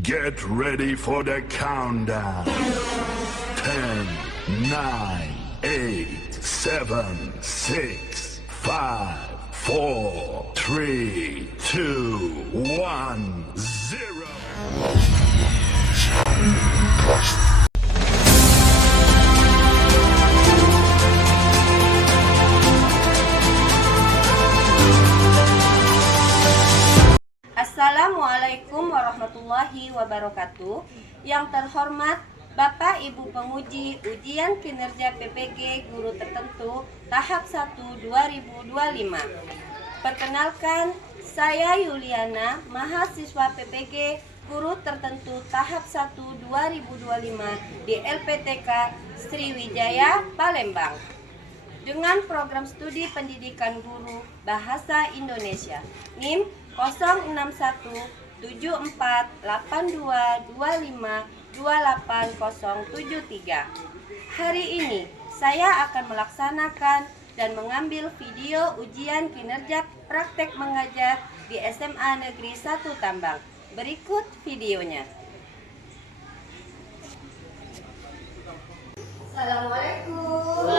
Get ready for the countdown. 10, 9, 8, 7, 6, 5, 4, 3, 2, 1, 0. Assalamualaikum warahmatullahi wabarakatuh. Yang terhormat Bapak Ibu penguji ujian kinerja PPG guru tertentu tahap 1 2025. Perkenalkan, saya Yuliana, mahasiswa PPG guru tertentu tahap 1 2025 di LPTK Sriwijaya, Palembang. Dengan program studi pendidikan guru bahasa Indonesia NIM 0617482252873. Hari ini saya akan melaksanakan dan mengambil video ujian kinerja praktek mengajar di SMA Negeri 1 Tambang. Berikut videonya. Assalamualaikum.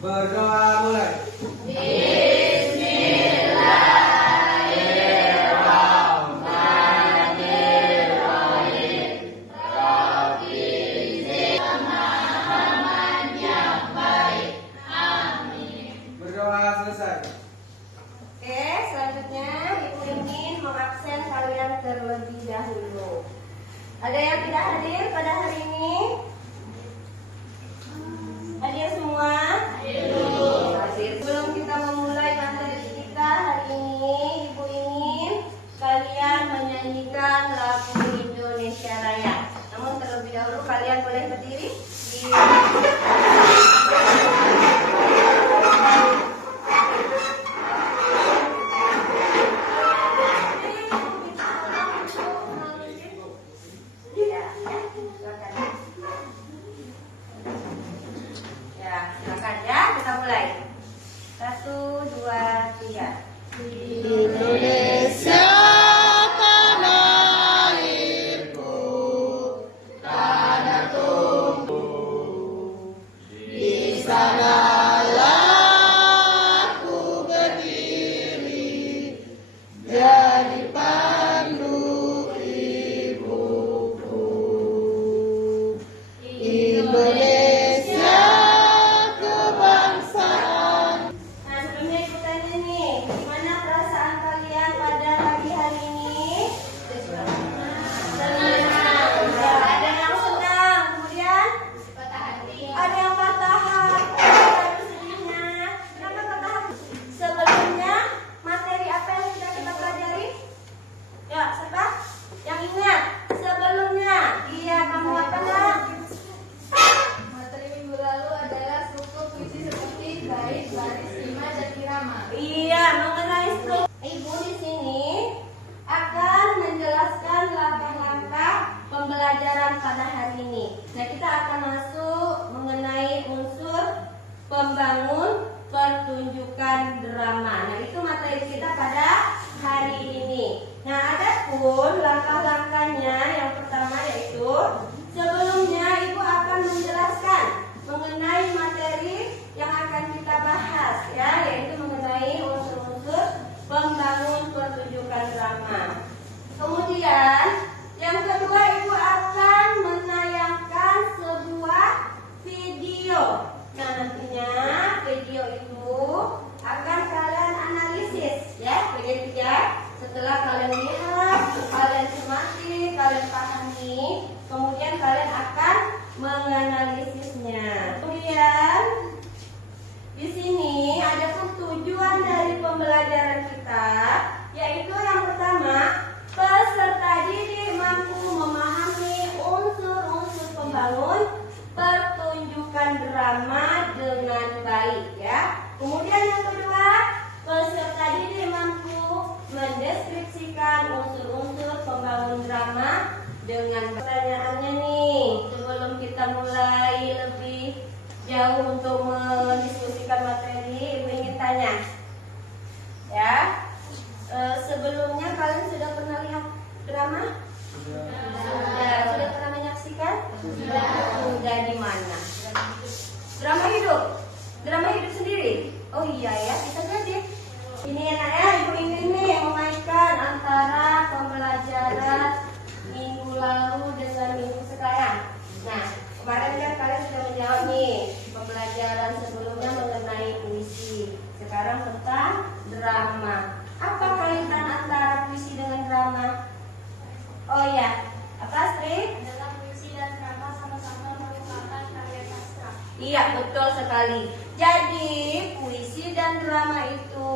Berdoa mulai. Bismillahirrahmanirrahim. Rabbi zidni pemahaman yang baik. Amin. Berdoa selesai. Oke, selanjutnya Ibu ingin mengabsen kalian terlebih dahulu. Ada yang tidak hadir pada hari ini? Hadir semua? Hadir. Sebelum kita memulai materi kita hari ini, Ibu ingin kalian menyanyikan lagu Indonesia Raya. Namun terlebih dahulu kalian boleh berdiri di Indonesia tanah airku, tanah tumbuh. Di sanalah aku berdiri, jadi pandu ibuku. Indonesia kebangsaan. Nah, sebelumnya Ibu tanya nih, gimana perasaan kalian pada pagi hari ini? Senang. Ya, ada yang senang, kemudian ada yang patah hati, ada sedihnya. Kenapa patah hati? Sebelumnya materi apa yang sudah kita pelajari? Ya, siapa? Yang ingat? Sebelumnya, iya, kamu apa nak? Materi minggu lalu adalah struktur puisi seperti bait, baris, rima, dan irama. Iya, mengenai struktur. Ibu di sini akan menjelaskan langkah-langkah pembelajaran pada hari ini. Nah, kita akan masuk mengenai unsur pembangun pertunjukan drama. Nah, itu materi kita pada hari ini. Nah, adapun langkah-langkahnya yang pertama yaitu sebelumnya Ibu akan menjelaskan mengenai materi yang akan kita bahas, ya, yaitu mengenai unsur-unsur pembangun pertunjukan drama. Kemudian yang kedua Ibu akan menayangkan sebuah video. Nah, nantinya video itu akan kalian analisis, ya, kejar-kejar. Setelah kalian lihat, kalian cermati, kalian pahami, kemudian kalian akan menganalisisnya. Kemudian di sini ada tujuan dari pembelajaran kita, yaitu yang pertama, peserta didik mampu memahami unsur-unsur pembangun pertunjukan drama dengan baik ya. Kemudian yang kedua, peserta didik mampu mendeskripsikan unsur-unsur pembangun drama dengan pertanyaannya nih. Sebelum kita mulai lebih jauh untuk mendiskusikan materi, Ibu ingin tanya ya. Sebelumnya kalian sudah pernah lihat drama? Sudah pernah menyaksikan? Sudah di mana? Drama hidup? Drama hidup sendiri? Oh iya ya, bisa jadi. Ini enaknya Ibu ingin nih memainkan antara pembelajaran minggu lalu dengan minggu sekarang. Nah, kemarin kan kalian sudah menjawab nih pembelajaran sebelumnya mengenai puisi. Sekarang tentang drama. Apa kaitan antara puisi dengan drama? Oh ya, apa Astrid? Adalah puisi dan drama sama-sama merupakan karya sastra. Iya, betul sekali. Jadi, puisi dan drama itu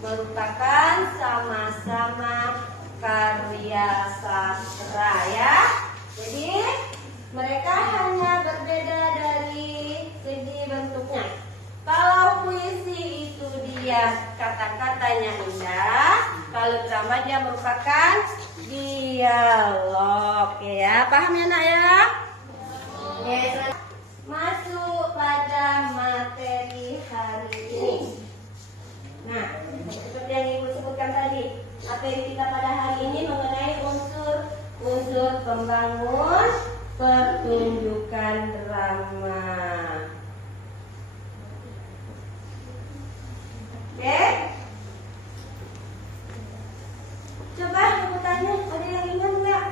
merupakan sama-sama karya sastra ya. Jadi, mereka hanya berbeda dari segi bentuknya. Kalau puisi itu dia kata-katanya indah, kalau drama dia merupakan dialog ya. Paham ya nak ya? Yes. Masuk pada materi hari ini. Nah, seperti yang Ibu sebutkan tadi, materi kita pada hari ini mengenai unsur pembangun pertunjukan drama. Oke? Coba Ibu tanya, ada yang ingat nggak?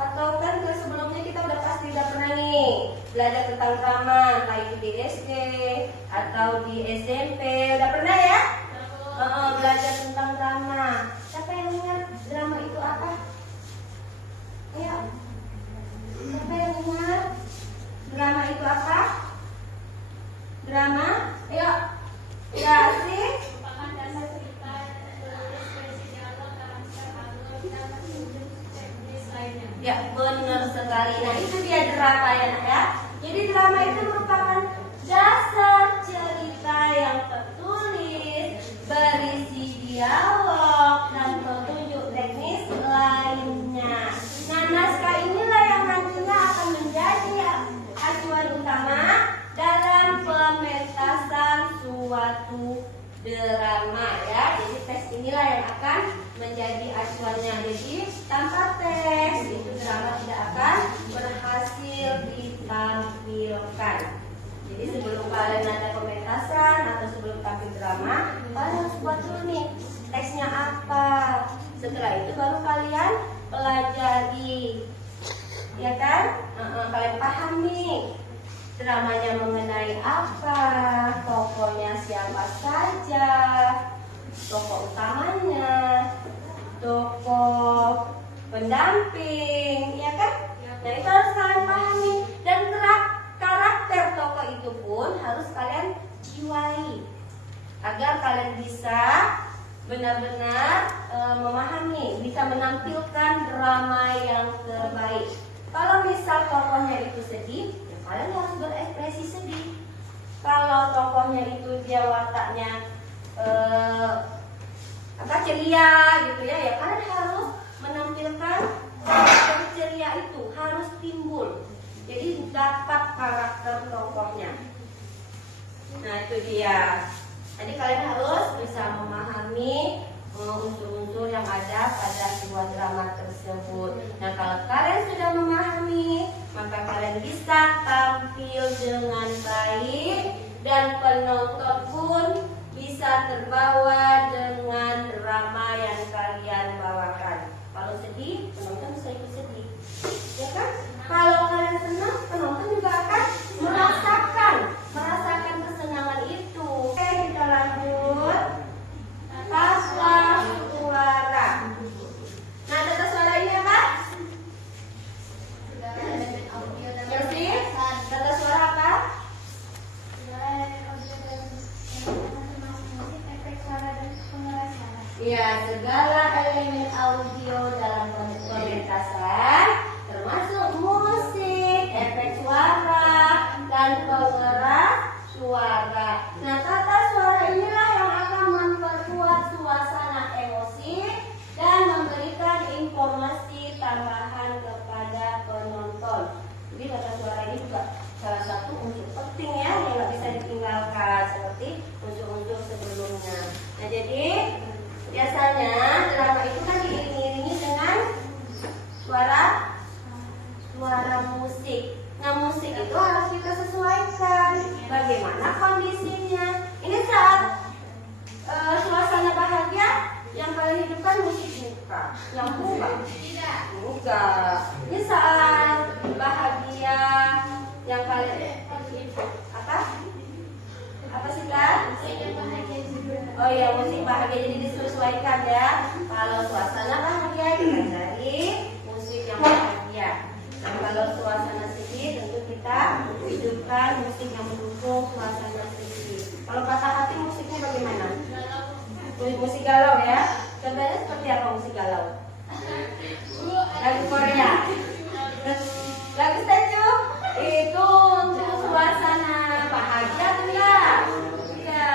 Atau kan sebelumnya kita udah pasti udah pernah nih belajar tentang drama, entah itu di SD atau di SMP, udah pernah ya? Belajar tentang drama. Siapa yang ingat drama itu apa? Ayo. Siapa yang ingat drama itu apa? Drama? Ayo. Ya, sih. Merupakan dasar cerita, ekspresi dialog, karakter, alur, dan teknis lainnya. Ya, benar sekali. Nah, itu dia drama ya, nak ya. Jadi drama itu merupakan dasar cerita yang tertulis, berisi dialog dan petunjuk teknis lainnya. Nah, naskah inilah yang nantinya akan menjadi acuan utama dalam pementasan suatu drama ya. Jadi teks inilah yang akan menjadi acuannya. Jadi tanpa teks itu drama tidak akan berhasil ditampilkan. Jadi sebelum kalian ada pementasan atau sebelum tampil drama, kalian harus buat dulu nih teksnya apa. Setelah itu baru kalian pelajari, ya kan? Kalian pahami dramanya mengenai apa, tokohnya siapa saja, tokoh utamanya, tokoh pendamping, ya kan? Nah, itu harus kalian pahami. Dan karakter tokoh itu pun harus kalian jiwai agar kalian bisa benar-benar memahami, bisa menampilkan drama yang terbaik. Kalau misal tokohnya itu sedih, ya kalian harus berekspresi sedih. Kalau tokohnya itu dia wataknya ceria gitu ya, ya kalian harus menampilkan ceria itu harus timbul. Jadi dapat karakter tokohnya. Nah, itu dia. Jadi kalian harus bisa memahami unsur-unsur yang ada pada sebuah drama tersebut. Nah, kalau kalian sudah memahami, maka kalian bisa tampil dengan baik dan penonton pun bisa terbawa dengan drama yang kalian bawakan. Kalau sedih, penonton bisa ikut sedih, ya kan? Kalau kalian senang, penonton juga akan merasakan kesenangan itu. Oke, kita lanjut. Tata suara. Nah, tata suara ini apa? Segala elemen audio dan Bersih. Tata suara apa? segala elemen audio dan termasuk musik, efek suara dan pengeras suara. Ya, segala elemen audio dalam pementasan termasuk musik, efek suara, dan pengeras suara. Nah, tata suara inilah yang akan memperkuat suasana emosi dan memberikan informasi tambahan kepada penonton. Jadi tata suara ini juga salah satu unsur penting ya yang nggak bisa ditinggalkan seperti unsur-unsur sebelumnya. Nah, jadi biasanya drama itu kan diiringi dengan suara musik. Nah, musik itu harus kita sesuaikan bagaimana kondisinya. Ini saat suasana bahagia yang paling hidupkan musik muka, yang enggak. Ini saat bahagia yang paling apa sih kan? Oh iya, musik bahagia, jadi disesuaikan ya. Kalau suasana bahagia kita cari musik yang bahagia. Dan kalau suasana sedih tentu kita hidupkan musik yang mendukung suasana sedih. Kalau patah hati musiknya bagaimana? Musik galau ya. Contohnya seperti apa musik galau? Lagu Korea. Lagu Statue itu untuk suasana bahagia enggak? Iya.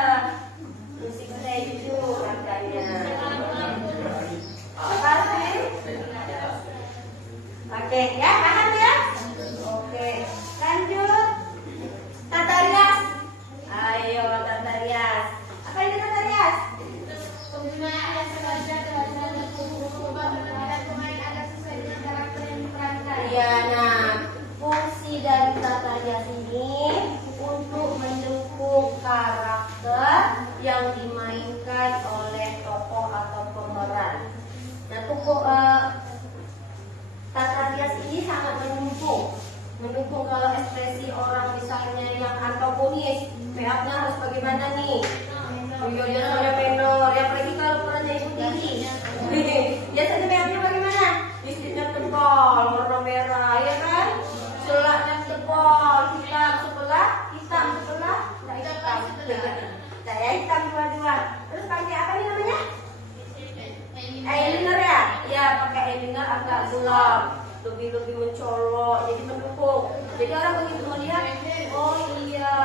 Musik Statue katanya. Makasih. Oke, ya paham ya? Oke, lanjut. Tata rias. Ayo tata rias. Apa ini tata rias? Penggunaan yang sengaja dan berubah dan pemain agar sesuai dengan karakter yang diperankan. Iya, nah fungsi dari tata rias ini untuk mendukung karakter yang dimainkan oleh tokoh atau pemeran. Nah, tata rias ini sangat mendukung kalau ekspresi orang misalnya yang antagonis, make-upnya harus bagaimana nih? Iya, dia sudah menor, yang pergi kalau perannya ibu tiri. Biasanya make-upnya bagaimana? Lipstiknya tebal, warna merah, ya kan? Celaknya tebal, hitam sebelah, nggak hitam. Saya hitam dua-dua. Terus pakai apa nih namanya? Eyeliner ya? Ya, pakai eyeliner agak gelap, lebih mencolok, jadi mendukung. Jadi orang begitu melihat, oh iya,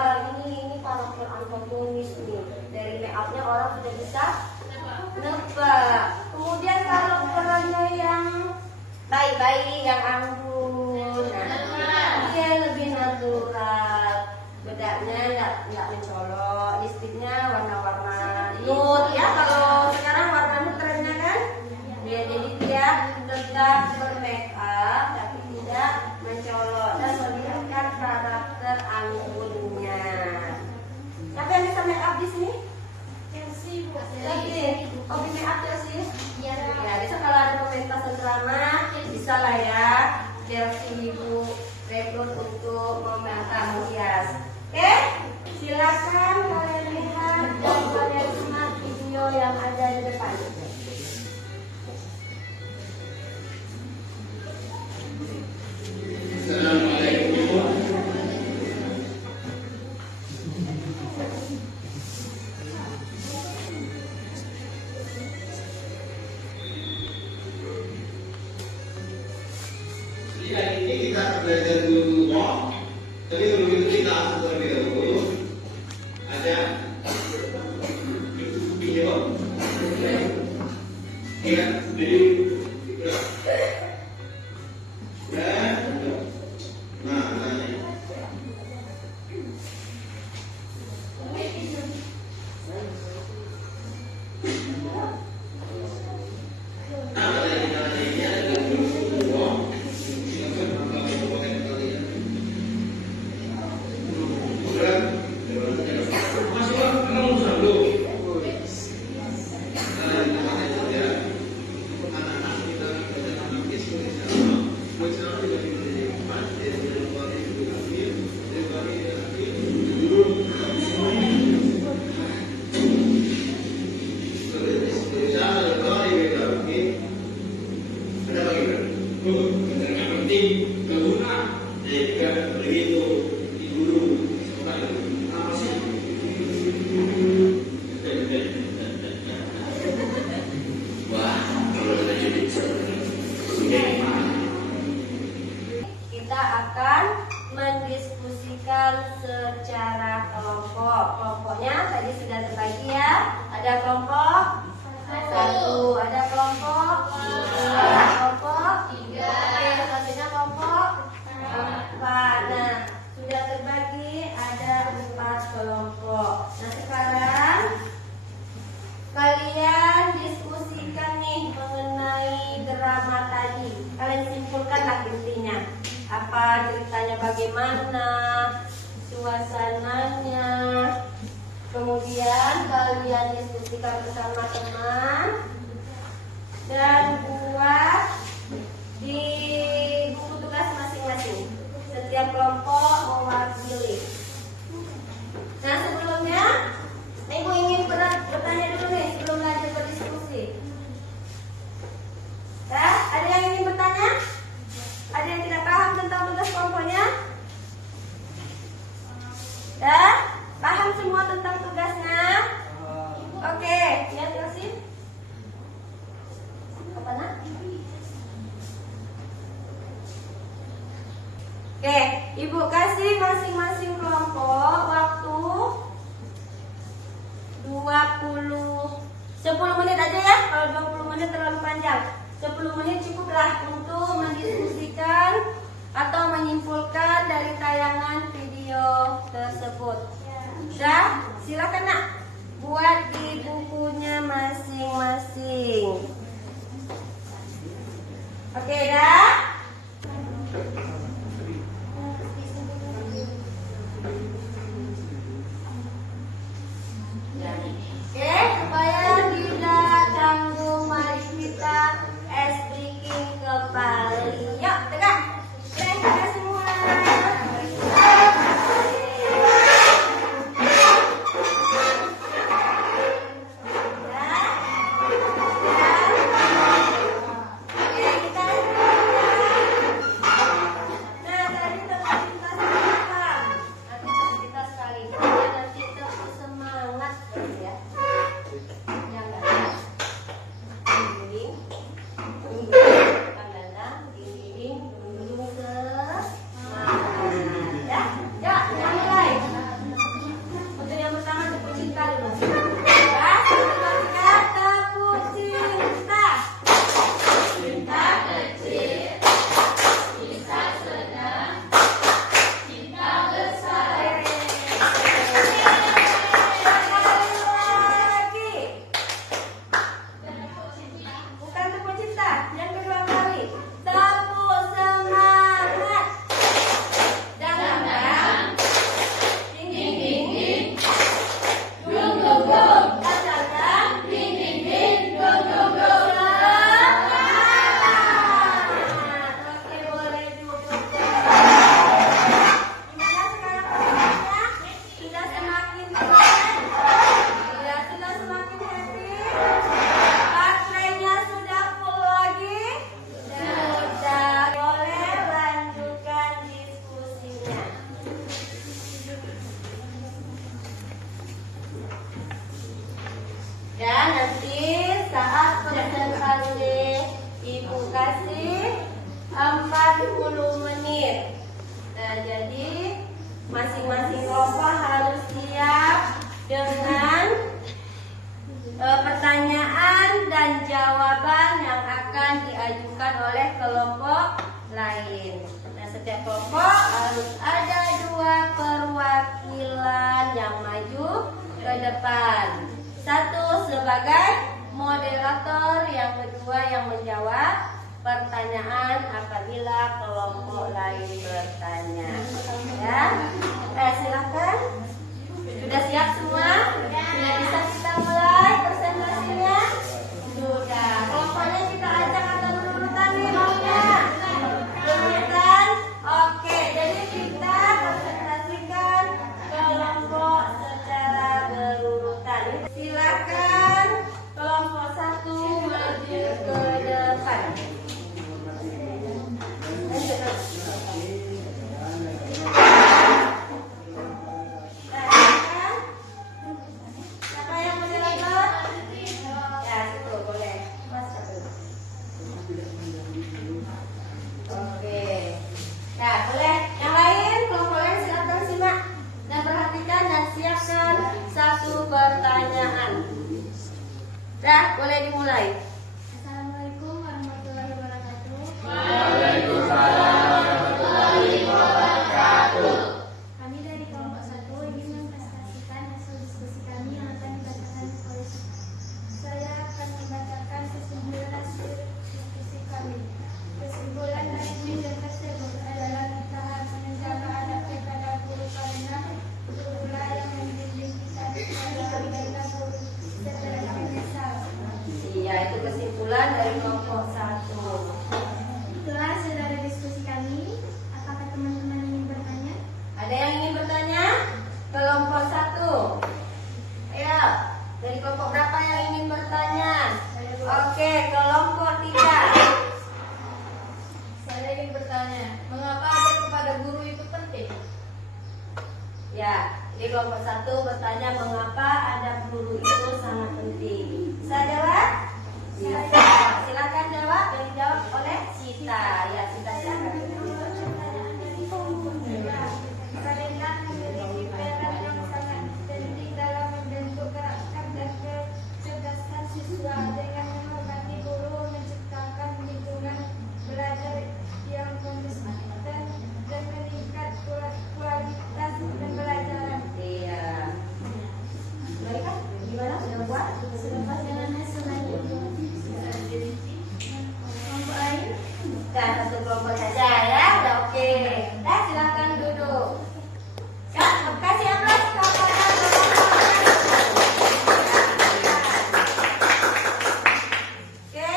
ini karakter antagonis nih. Dari make upnya orang sudah bisa nebak. Kemudian kalau perannya yang bayi-bayi, yang anggun, nah, dia lebih natural. Bedaknya nggak mencolok, lipstiknya warna-warna nude ya. Kalau sekarang warna nude trennya kan? Ya, jadi dia tetap bermake up tapi tidak mencolok dan melihatkan karakter anggunnya. Siapa yang bisa make up di sini? Lagi, hobi make up ya sih? Ya, besok kalau ada pementasan drama bisa lah ya. Chelsea Ibu rekrut untuk menghias. Oke, silakan kalian lihat dan kalian simak video yang ada di depan. Assalamualaikum. Jadi hari ini kita belajar dulu roh. Tapi sebelum itu kita terlebih dahulu ada video. Ya, jadi kita akan mendiskusikan secara kelompok. Kelompoknya tadi sudah terbagi ya. Ada kelompok 1, ada kelompok 2, kelompok 3, oke, selanjutnya kelompok 4. Nah, sudah terbagi ada 4 kelompok. Nah, sekarang kalian diskusikan nih mengenai drama tadi. Kalian simpulkanlah intinya. Apa ceritanya, bagaimana suasananya. Kemudian kalian diskusikan bersama teman dan buat di buku tugas masing-masing. Setiap kelompok mewakili. Nah, sebelumnya Ibu ingin bertanya dulu nih sebelum lanjut berdiskusi. Ya, ada yang ingin bertanya? Ada yang tidak paham tentang tugas kelompoknya? Ya, paham semua tentang tugasnya? Oke, ya terusin. Apa nak? Oke, Ibu kasih masing-masing kelompok waktu 10 menit aja ya. Kalau 20 menit terlalu panjang. 10 menit cukuplah untuk mendiskusikan atau menyimpulkan dari tayangan video tersebut. Sudah, silakan nak buat di bukunya masing-masing. Oke, dah? Oke, supaya tidak canggung, mari kita ice breaking kembali. Yuk, tegak. Oke, tegak semua. Dan nanti saat presentasi Ibu kasih 40 menit. Nah, jadi masing-masing kelompok harus siap dengan pertanyaan dan jawaban yang akan diajukan oleh kelompok lain. Nah, setiap kelompok harus ada 2 perwakilan yang maju ke depan. 1 sebagai moderator, yang kedua yang menjawab pertanyaan apabila kelompok lain bertanya. Ya, silakan. Sudah siap semua? Sudah bisa kita mulai presentasinya? Sudah. Kelompoknya kita acak atau berurutan nih maunya? Berurutan? Oke, jadi kita presentasikan kelompok secara berurutan. Silakan kelompok 1 maju ke depan. Ya, jadi kelompok 1 bertanya mengapa adab guru itu sangat penting. Bisa jawab? Bisa. Silakan jawab. Yang dijawab oleh Sita. Ya, Sita silakan. Karena memiliki peran yang sangat penting dalam membentuk karakter dan kecerdasan siswa. Dengan menghormati guru, menciptakan lingkungan belajar yang konsisten dan meningkat kualitas pembelajaran. Iya. Baik kan? Gimana? Sudah buat? Sudah jalannya selanjutnya. Kelompok lain? Nah, satu kelompok saja ya. Udah oke. Nah, silakan duduk. Ya, kasih aplaus kepada Oke.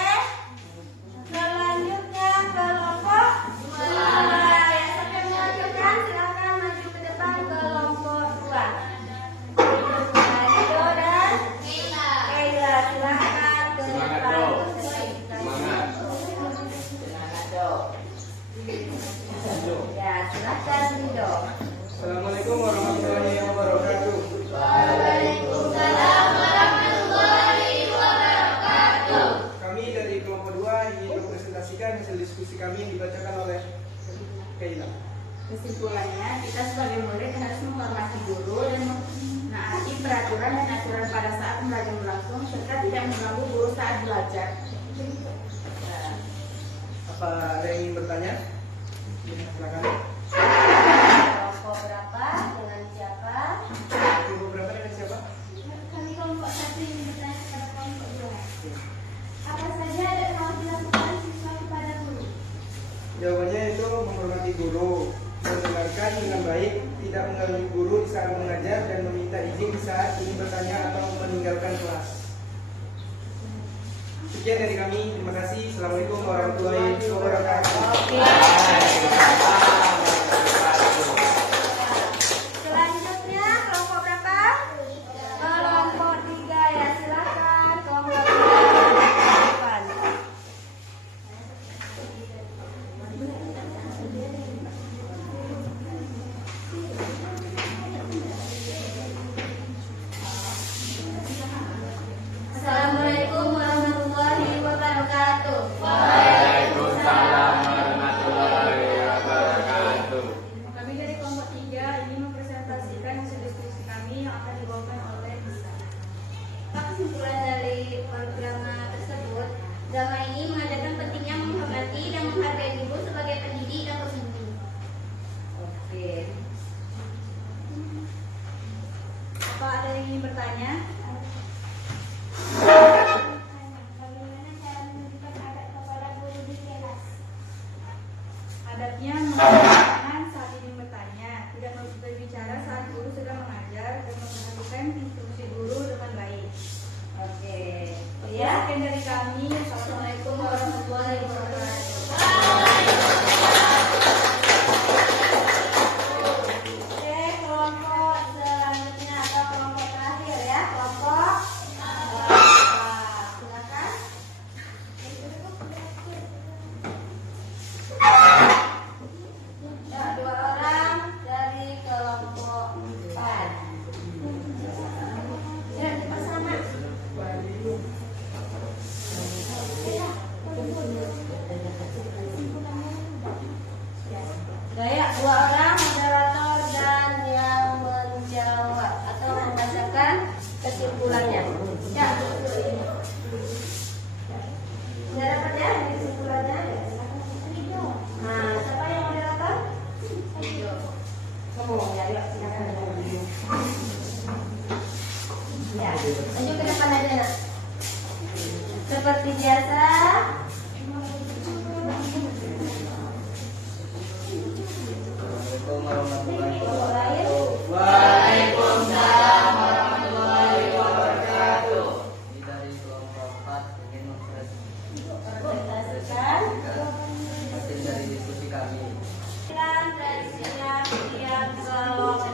Selanjutnya kelompok 2. Yang sampai melanjutkan silakan maju ke depan kelompok 2. Ayo dan Keila silakan ke depan. Semangat dong. Ya, silakan dong. Assalamualaikum warahmatullahi wabarakatuh. Waalaikumsalam warahmatullahi wabarakatuh. Kami dari kelompok 2 ingin mempresentasikan hasil diskusi kami yang dibacakan oleh Keila. Kesimpulannya, kita sebagai murid harus menghormati guru dan menaati peraturan dan aturan pada saat belajar berlangsung serta tidak mengganggu guru saat belajar. Apa ada yang ingin bertanya? Silakan. Kelompok berapa? Dengan siapa? Kelompok berapa dengan siapa? Kami kelompok 1 ingin bertanya kepada kelompok 2. Apa saja ada yang harus dilakukan siswa kepada guru? Jawabannya itu menghormati guru, mendengarkan dengan baik, tidak mengganggu guru di saat mengajar dan meminta izin di saat ingin bertanya atau meninggalkan kelas. Sekian dari kami, terima kasih. Assalamualaikum warahmatullahi wabarakatuh. Selanjutnya kelompok berapa? Kelompok 3 ya, silakan kelompok 3 ke depan. Assalamualaikum warahmatullahi wabarakatuh. Waalaikumsalam warahmatullahi wabarakatuh. Kami dari kelompok 3 ingin mempresentasikan hasil diskusi kami yang akan dibawakan oleh Bisa. Apa kesimpulan dari program tersebut? Drama ini mengajarkan pentingnya menghormati dan menghargai guru sebagai pendidik dan pembimbing. Oke. Apa ada yang ingin bertanya? Bagaimana cara menunjukkan adab kepada guru di kelas? Adabnya mengenai saat ingin bertanya, tidak berbicara saat guru sedang mengajar, dan memperhatikan instruksi guru dengan baik. Oke. Ya, sekian dari kami. Assalamualaikum warahmatullahi wabarakatuh. Oke, kelompok selanjutnya atau kelompok terakhir ya, kelompok silakan. Ya, 2 orang dari kelompok 4. Ya, bersama. Ya, 2 orang moderator dan yang menjawab atau membacakan kesimpulannya. Ya. Sudah dapat ya kesimpulannya? Nah, siapa yang moderator? Kamu ya, yuk silakan. Ya, maju ke depan aja nak. Seperti biasa. Assalamualaikum warahmatullahi Kelompok lain. Waalaikumsalam warahmatullahi wabarakatuh. Ini dari kelompok 4 ingin Presentasikan. hasil dari diskusi kami. Dan siap kelompok.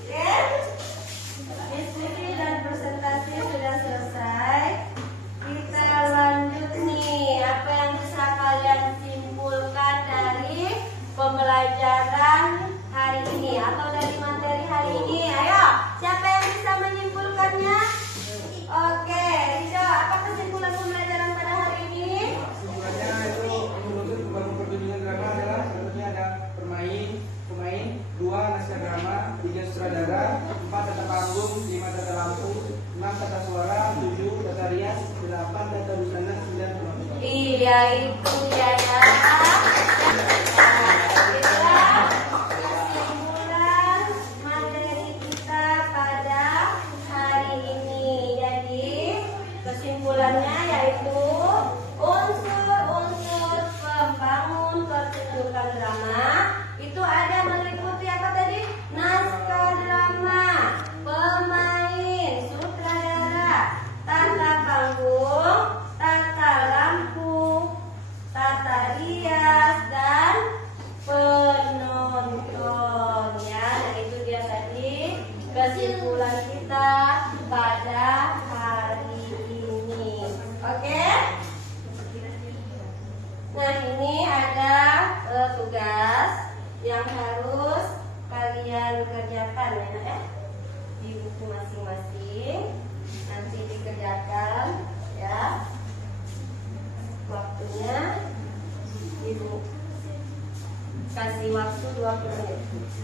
Oke. Diskusi dan presentasi sudah selesai. Kita lanjut nih. Apa yang bisa kalian simpulkan dari pembelajaran hari ini?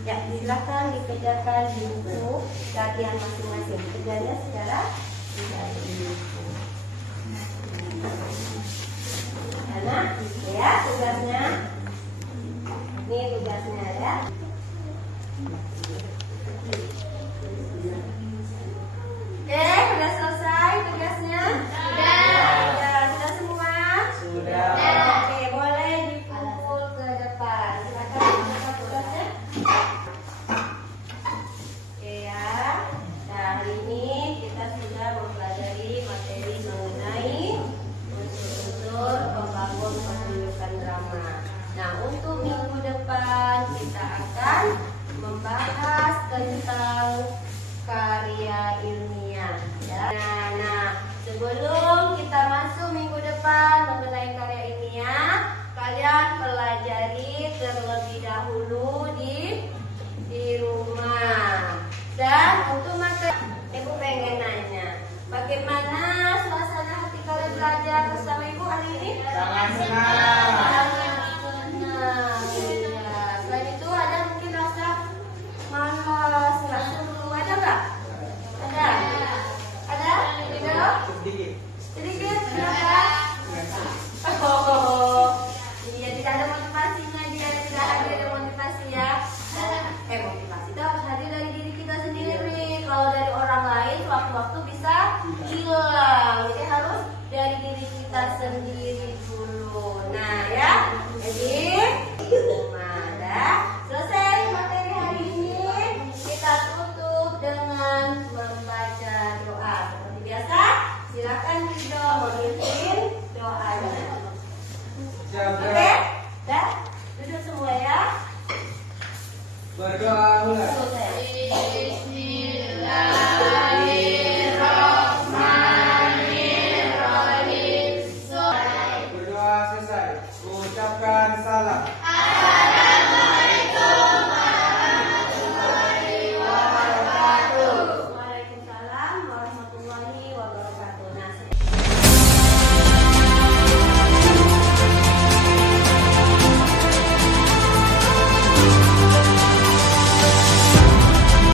Ya, silakan dikerjakan di buku latihan masing-masing. Kerjanya secara pribadi. Anak, ya tugasnya. Ini tugasnya ya. Oke, sudah selesai tugasnya? Sudah semua? Sudah. Oke, boleh dipukul ke depan. Silakan buka tugasnya. Oke ya. Nah, hari ini kita sudah mempelajari materi mengenai unsur-unsur pembangun pertunjukan drama. Nah, untuk minggu depan kita akan membahas tentang karya ilmiah. Ya. Nah, sebelum kita masuk minggu depan mengenai karya ilmiah, kalian pelajari terlebih dahulu di rumah. Dan untuk materi, Ibu pengen nanya, bagaimana suasana hati kalian belajar bersama Ibu hari ini? Sangat senang. Sangat senang. Iya. Selain itu ada mungkin rasa malas, rasa malu, ada nggak? Ada? Ada? Tidak? Sedikit. Sedikit? Kenapa? Oh, iya tidak ada motivasinya dia, tidak ada motivasi ya. Motivasi itu harus hadir dari diri kita sendiri. Kalau dari orang lain, waktu-waktu bisa hilang. Jadi harus dari diri kita sendiri dulu. Nah ya, jadi selesai materi hari ini. Kita tutup dengan membaca doa. Seperti biasa, silakan Ridho memimpin doanya. Oke? Dah? Duduk semua ya. Berdoa mulai. Tutup saya.